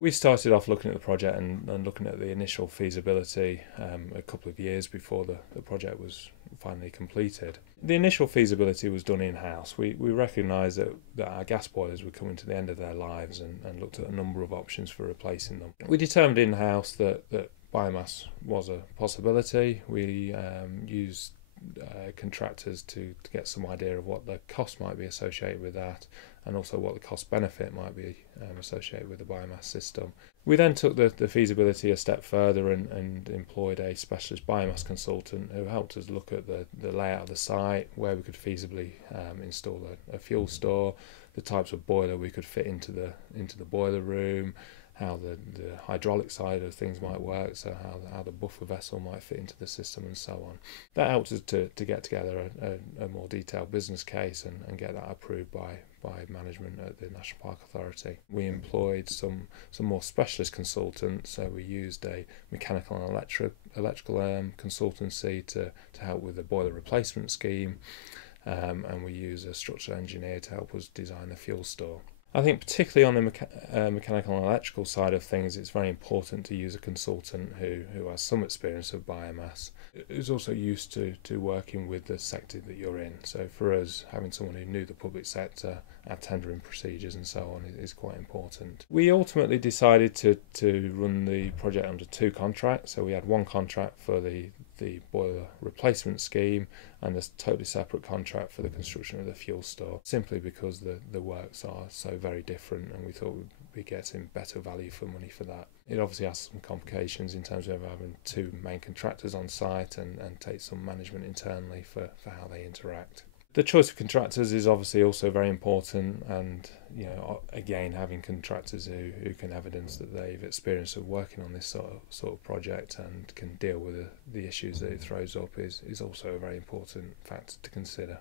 We started off looking at the project and looking at the initial feasibility a couple of years before the project was finally completed. The initial feasibility was done in-house. We recognised that our gas boilers were coming to the end of their lives and looked at a number of options for replacing them. We determined in-house that biomass was a possibility. We used contractors to get some idea of what the cost might be associated with that, and also what the cost benefit might be associated with the biomass system. We then took the feasibility a step further and employed a specialist biomass consultant who helped us look at the layout of the site, where we could feasibly install a fuel store, the types of boiler we could fit into the boiler room, how the hydraulic side of things might work, so how the buffer vessel might fit into the system and so on. That helped us to get together a more detailed business case and get that approved by management at the National Park Authority. We employed some more specialist consultants, so we used a mechanical and electrical consultancy to help with the boiler replacement scheme, and we used a structural engineer to help us design the fuel store. I think particularly on the mechanical and electrical side of things, it's very important to use a consultant who has some experience of biomass, who's also used to working with the sector that you're in. So for us, having someone who knew the public sector, our tendering procedures and so on is quite important. We ultimately decided to run the project under two contracts. So we had one contract for the boiler replacement scheme and a totally separate contract for the construction of the fuel store, simply because the works are so very different, and we thought we'd be getting better value for money for that. It obviously has some complications in terms of having two main contractors on site and take some management internally for how they interact. The choice of contractors is obviously also very important, and again, having contractors who can evidence that they've experience of working on this sort of project and can deal with the issues that it throws up is also a very important factor to consider.